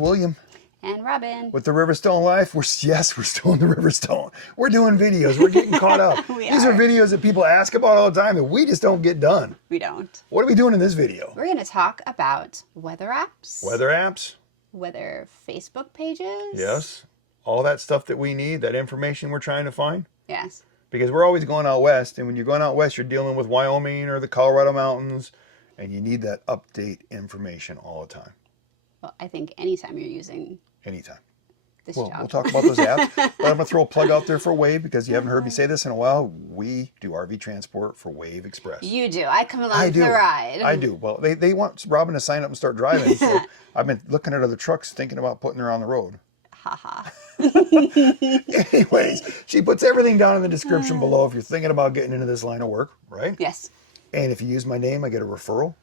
William. And Robin. With the Riverstone Life. We're still in the Riverstone. We're doing videos. We're getting caught up. These are videos that people ask about all the time that we just don't get done. We don't. What are we doing in this video? We're going to talk about weather apps. Weather apps. Weather Facebook pages. Yes. All that stuff that we need, that information we're trying to find. Yes. Because we're always going out west. And when you're going out west, you're dealing with Wyoming or the Colorado mountains. And you need that update information all the time. Well, I think anytime you're using... Anytime. This We'll job. talk about those apps. But I'm going to throw a plug out there for Wave because you haven't heard me say this in a while. We do RV transport for Wave Express. You do. I come along for the ride. I do. Well, they want Robin to sign up and start driving. So I've been looking at other trucks thinking about putting her on the road. Haha. Anyways, she puts everything down in the description below if you're thinking about getting into this line of work, right? Yes. And if you use my name, I get a referral.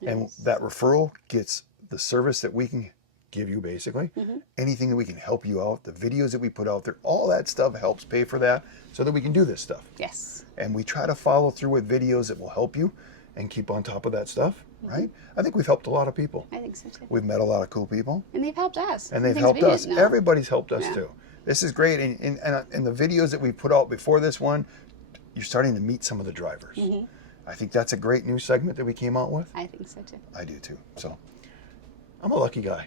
Yes. And that referral gets the service that we can give you, basically. Anything that we can help you out, the videos that we put out there, all that stuff helps pay for that so that we can do this stuff. Yes. And we try to follow through with videos that will help you and keep on top of that stuff, right? I think we've helped a lot of people. I think so too. We've met a lot of cool people. And they've helped us. And they've helped us. Everybody's helped us too. This is great. And the videos that we put out before this one, you're starting to meet some of the drivers. I think that's a great new segment that we came out with. I think so too. I do too. So I'm a lucky guy.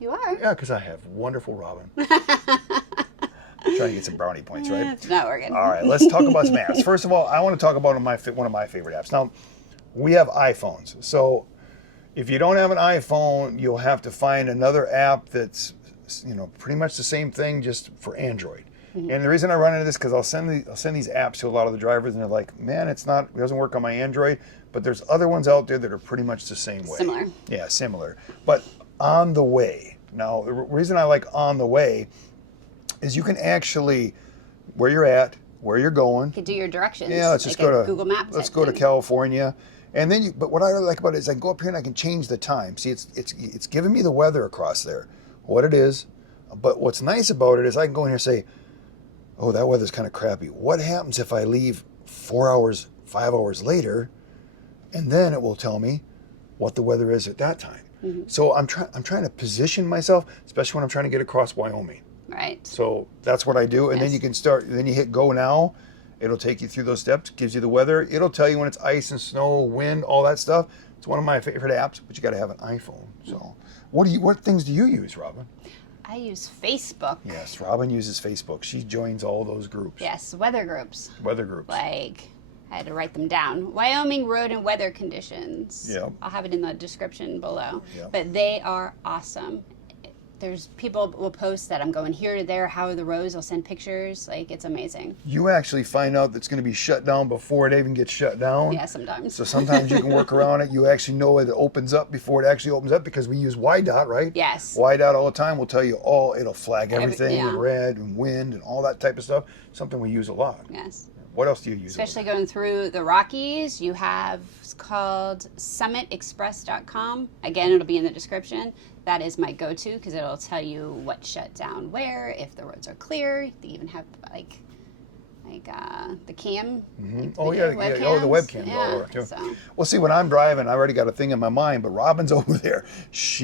You are? Yeah, because I have wonderful Robin. Trying to get some brownie points, right? It's not working. All right, let's talk about some apps. First of all, I want to talk about one of my favorite apps. Now, we have iPhones. So if you don't have an iPhone, you'll have to find another app that's, pretty much the same thing, just for Android. And the reason I run into this because I'll send these apps to a lot of the drivers, and they're like, "Man, it doesn't work on my Android." But there's other ones out there that are pretty much the same way. Similar. Yeah, similar. But on the way. Now, the reason I like on the way is you can actually, where you're at, where you're going. You can do your directions. Yeah, let's just go to Google Maps. Let's go to California, and then but what I really like about it is I can go up here and I can change the time. See, it's giving me the weather across there, what it is. But what's nice about it is I can go in here and say, "Oh, that weather's kind of crappy. What happens if I leave 4 hours, 5 hours later?" And then it will tell me what the weather is at that time. So I'm trying to position myself, especially when I'm trying to get across Wyoming. Right. So that's what I do. And then you can start, then you hit go now. It'll take you through those steps, gives you the weather. It'll tell you when it's ice and snow, wind, all that stuff. It's one of my favorite apps, but you got to have an iPhone. So what things do you use, Robin? I use Facebook. Yes, Robin uses Facebook. She joins all those groups. Yes, weather groups. Weather groups. Like, I had to write them down. Wyoming road and weather conditions. Yep. I'll have it in the description below. Yep. But they are awesome. There's people will post that I'm going here to there. How are the roads? I'll send pictures. Like, it's amazing. You actually find out that's going to be shut down before it even gets shut down. Yeah, sometimes. So sometimes you can work around it. You actually know it opens up before it actually opens up because we use YDOT, right? Yes. YDOT all the time will tell you it'll flag everything in red and wind and all that type of stuff. Something we use a lot. Yes. What else do you use? Especially going through the Rockies, you have, it's called summitexpress.com. Again, it'll be in the description. That is my go-to because it'll tell you what shut down where, if the roads are clear. They even have like the cam. Like the webcam. Yeah, too. So. Well, see, when I'm driving, I already got a thing in my mind, but Robin's over there.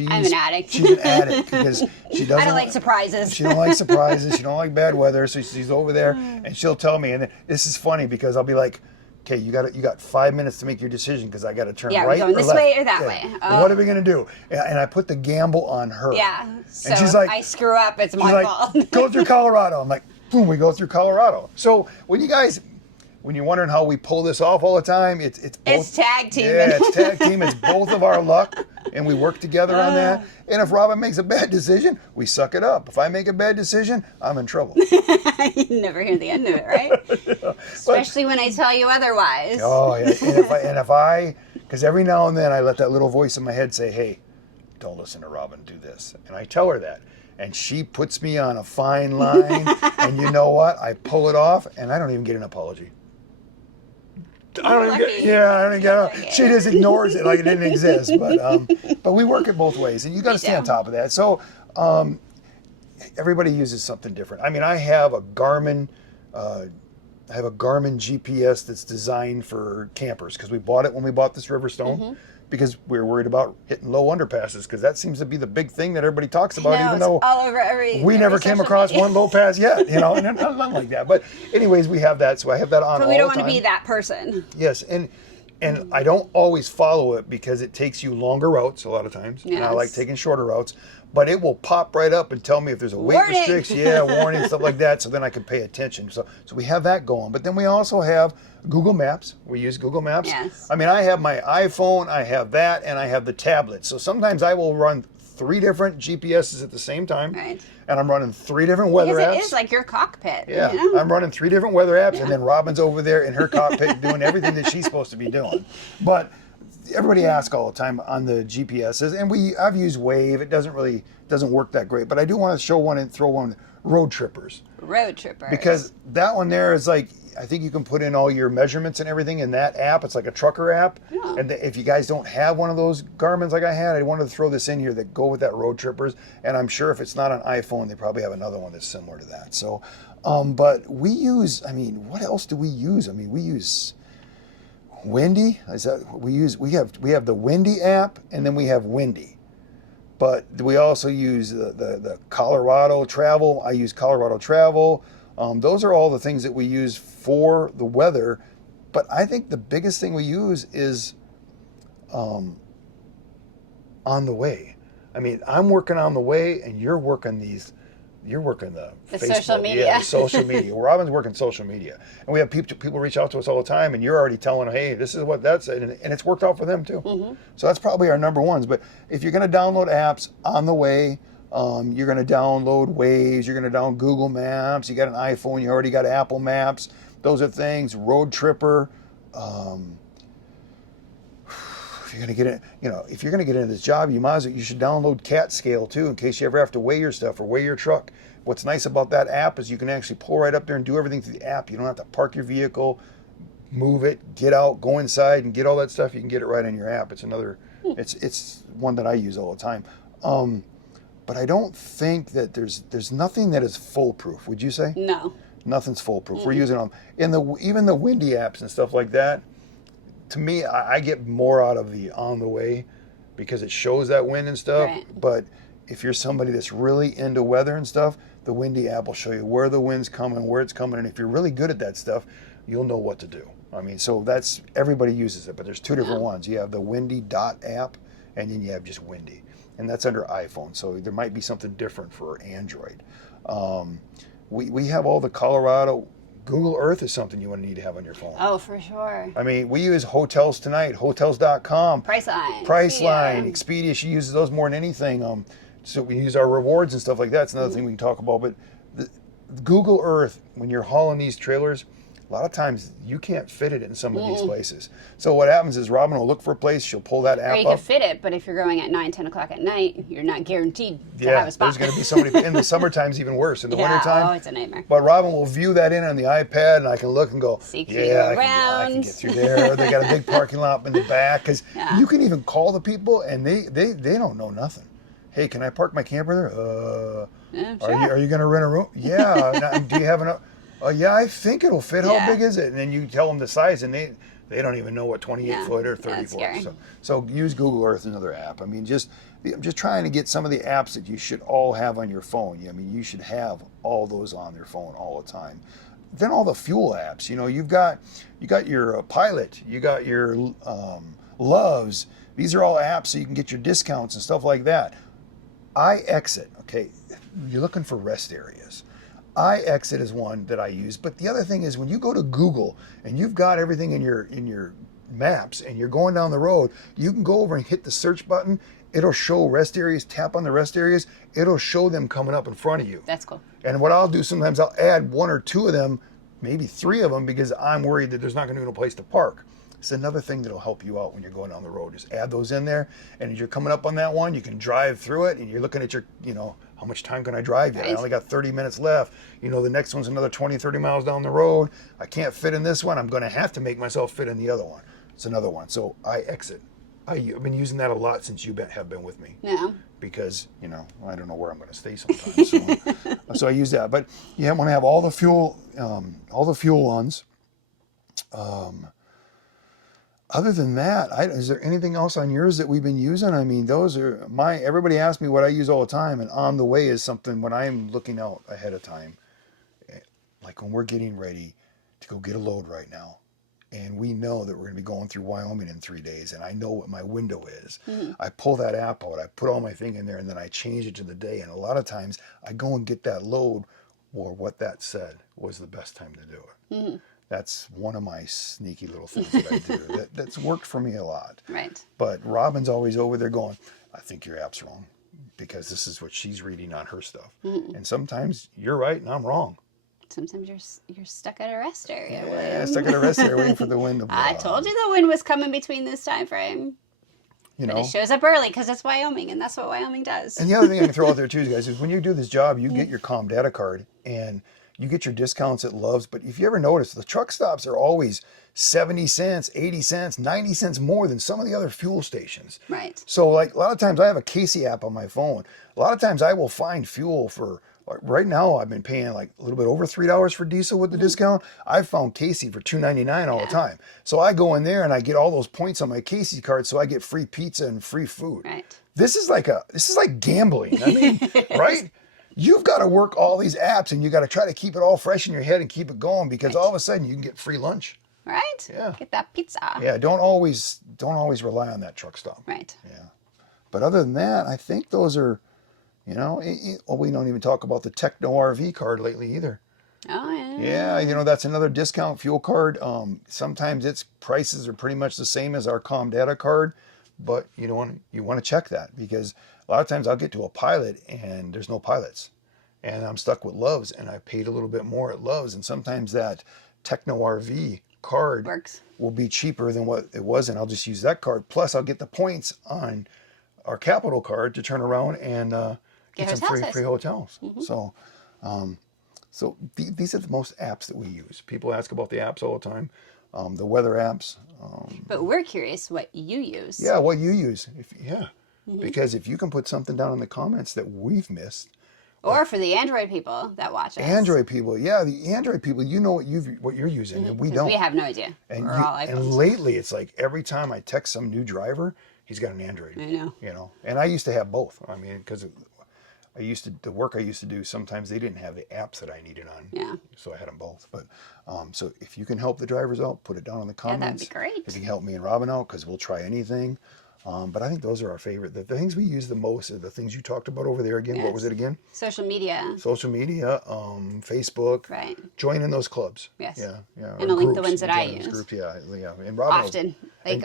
I'm an addict. She's an addict because she doesn't. I don't like surprises. She don't like surprises. She don't like bad weather, so she's over there, and she'll tell me. And then, this is funny because I'll be like, "Okay, you got 5 minutes to make your decision because I got to turn right or left. Yeah, we're going this way or that way. Oh. What are we gonna do?" And I put the gamble on her. Yeah. So and she's like, I screw up, it's my fault. Go through Colorado. I'm like, boom, we go through Colorado. So when you're wondering how we pull this off all the time, it's both. It's tag team. Yeah, it's tag team. It's both of our luck, and we work together on that. And if Robin makes a bad decision, we suck it up. If I make a bad decision, I'm in trouble. You never hear the end of it, right? Yeah. Especially when I tell you otherwise. Oh, yeah. Because every now and then I let that little voice in my head say, "Hey, don't listen to Robin, do this." And I tell her that. And she puts me on a fine line. And you know what? I pull it off, and I don't even get an apology. I don't even get it. She just ignores it like it didn't exist. But we work it both ways, and you got to stay on top of that. So everybody uses something different. I mean, I have a Garmin GPS that's designed for campers because we bought it when we bought this Riverstone. because we're worried about hitting low underpasses, because that seems to be the big thing that everybody talks about, No, even it's though all over every never came social across media. one low pass yet, and nothing like that. But anyways, we have that, so I have that on But all we don't the want to time. be that person. Yes, and I don't always follow it because it takes you longer routes a lot of times, and I like Yes. taking shorter routes. But it will pop right up and tell me if there's a weight Warning. restriction, warning, stuff like that. So then I can pay attention. So we have that going. But then we also have Google Maps. We use Google Maps. Yes. I mean, I have my iPhone, I have that, and I have the tablet. So sometimes I will run 3 different GPSs at the same time, Right. and I'm running 3 different weather Because apps. it is like your cockpit. Yeah, You know? I'm running 3 different weather apps, and then Robin's over there in her cockpit doing everything that she's supposed to be doing. But everybody asks all the time on the GPSs, and I've used Wave. It doesn't work that great, but I do want to show one and throw one, Roadtrippers. Roadtrippers. Because that one there is like, I think you can put in all your measurements and everything in that app. It's like a trucker app. Yeah. And if you guys don't have one of those Garmins like I had, I wanted to throw this in here that go with that Roadtrippers. And I'm sure if it's not an iPhone, they probably have another one that's similar to that. So, but we use, what else do we use? We use Windy. We have the Windy app, and then we have Windy. But we also use the Colorado Travel. I use Colorado Travel. Those are all the things that we use for the weather. But I think the biggest thing we use is On the Way. I'm working On the Way, and you're working the Facebook, social media. Yeah, the social media. Robin's working social media. And we have people reach out to us all the time, and you're already telling them, hey, this is what that's, and it's worked out for them too. Mm-hmm. So that's probably our number ones. But if you're going to download apps On the Way, you're going to download Waze, you're going to download Google Maps, you got an iPhone, you already got Apple Maps. Those are things. Roadtripper. If you're going to get into this job, you should download Cat Scale too, in case you ever have to weigh your stuff or weigh your truck. What's nice about that app is you can actually pull right up there and do everything through the app. You don't have to park your vehicle, move it, get out, go inside, and get all that stuff. You can get it right in your app. It's it's one that I use all the time. But I don't think that there's nothing that is foolproof. Would you say? No. Nothing's foolproof. We're using them even the Windy apps and stuff like that. To me, I get more out of the On the Way because it shows that wind and stuff. Right. But if you're somebody that's really into weather and stuff, the Windy app will show you where the wind's coming, where it's coming, and if you're really good at that stuff, you'll know what to do. So that's, everybody uses it, but there's 2 different ones. You have the Windy.app, and then you have just Windy, and that's under iPhone. So there might be something different for Android. We have all the Colorado. Google Earth is something you want to need to have on your phone. Oh, for sure. We use Hotels Tonight, Hotels.com, Priceline, Expedia. She uses those more than anything. So we use our rewards and stuff like that. It's another thing we can talk about. But the Google Earth, when you're hauling these trailers, a lot of times you can't fit it in some of these places. So what happens is Robin will look for a place, she'll pull that app Or you up. can fit it, but if you're going at 9, 10 o'clock at night, you're not guaranteed to have a spot. There's going to be somebody. In the summertime's even worse. In the wintertime. Oh, it's a nightmare. But Robin will view that in on the iPad, and I can look and go, I can get through there. They got a big parking lot in the back. Because you can even call the people, and they don't know nothing. Hey, can I park my camper there? Sure. Are you going to rent a room? Yeah. Now, do you have enough? Yeah, I think it'll fit. How big is it? And then you tell them the size, and they don't even know what 28 foot or 30 foot. So use Google Earth, another app. I'm just trying to get some of the apps that you should all have on your phone. You should have all those on your phone all the time. Then all the fuel apps. You got your Pilot. You got your Loves. These are all apps so you can get your discounts and stuff like that. iExit. Okay, you're looking for rest areas. iExit is one that I use, but the other thing is when you go to Google and you've got everything in your maps and you're going down the road, you can go over and hit the search button. It'll show rest areas, tap on the rest areas. It'll show them coming up in front of you. That's cool. And what I'll do sometimes, I'll add 1 or 2 of them, maybe 3 of them, because I'm worried that there's not going to be a place to park. It's another thing that'll help you out when you're going down the road. Just add those in there, and as you're coming up on that one, you can drive through it, and you're looking at your, how much time can I drive yet? I only got 30 minutes left. The next one's another 20, 30 miles down the road. I can't fit in this one. I'm going to have to make myself fit in the other one. It's another one. So iExit. I've been using that a lot since you have been with me. Yeah. Because, I don't know where I'm going to stay sometimes. So I use that. But you want to have all the fuel ones. Other than that, is there anything else on yours that we've been using? I mean, those are everybody asks me what I use all the time, and On the Way is something when I'm looking out ahead of time, like when we're getting ready to go get a load right now, and we know that we're going to be going through Wyoming in 3 days, and I know what my window is. I pull that app out, I put all my thing in there, and then I change it to the day, and a lot of times I go and get that load, or what that said was the best time to do it. That's one of my sneaky little things that I do. That's worked for me a lot. Right. But Robin's always over there going, I think your app's wrong because this is what she's reading on her stuff. And sometimes you're right and I'm wrong. Sometimes you're stuck at a rest area. Yeah, stuck at a rest area waiting for the wind to blow. I told you the wind was coming between this time frame. You But know, it shows up early because it's Wyoming, and that's what Wyoming does. and the other thing I can throw out there too, guys, is when you do this job, you get your Calm Data card and you get your discounts at Love's. But if you ever notice, the truck stops are always 70 cents, 80 cents, 90 cents more than some of the other fuel stations. Right. So like a lot of times I have a Casey app on my phone. A lot of times I will find fuel for, like right now I've been paying like a little bit over $3 for diesel with the discount. I've found Casey for $2.99 all the time. So I go in there and I get all those points on my Casey card, so I get free pizza and free food. Right. This is like gambling. I mean, right? You've got to work all these apps and you got to try to keep it all fresh in your head and keep it going because all of a sudden you can get free lunch. Right? Yeah. Get that pizza. Yeah, don't always rely on that truck stop. Right. Yeah. But other than that, I think those are, we don't even talk about the Techno RV card lately either. Oh, yeah. Yeah, that's another discount fuel card. Sometimes its prices are pretty much the same as our Calm Data card, but you want to check that because a lot of times I'll get to a Pilot and there's no pilots, and I'm stuck with Love's, and I paid a little bit more at Love's, and sometimes that Techno RV card will be cheaper than what it was, and I'll just use that card. Plus, I'll get the points on our Capital card to turn around and get some free hotels. So. So these are the most apps that we use. People ask about the apps all the time, the weather apps. But we're curious what you use. Yeah, what you use. Because if you can put something down in the comments that we've missed. Or for the Android people that watch us. Android people, yeah, the Android people, you know what you're using, and we don't. We have no idea. And, we're all iPhones. And lately, it's like every time I text some new driver, he's got an Android. I know. And I used to have both. I mean, because the work I used to do, sometimes they didn't have the apps that I needed on. Yeah. So I had them both. But so if you can help the drivers out, put it down in the comments. Yeah, that'd be great. If you can help me and Robin out, because we'll try anything. But I think those are our favorite. The things we use the most are the things you talked about over there again. Yes. What was it again? Social media. Social media, Facebook. Right. Join in those clubs. Yes. Yeah. And I'll link the ones that I use. Groups. Yeah. And Robin often,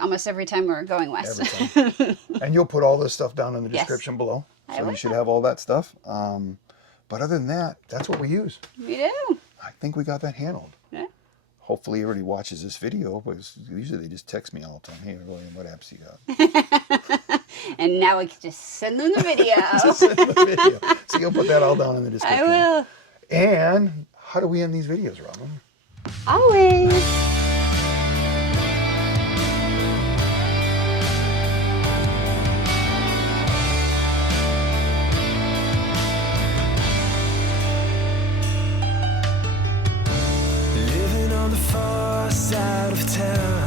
almost every time we're going west. Every time. And you'll put all this stuff down in the description below. So you should have all that stuff. But other than that, that's what we use. We do. I think we got that handled. Yeah. Hopefully everybody watches this video, because usually they just text me all the time. Hey, William, what apps you got? And now we can just send them the video. Just send them the video. So you'll put that all down in the description. I will. And how do we end these videos, Robin? Always. Living on the far side of town.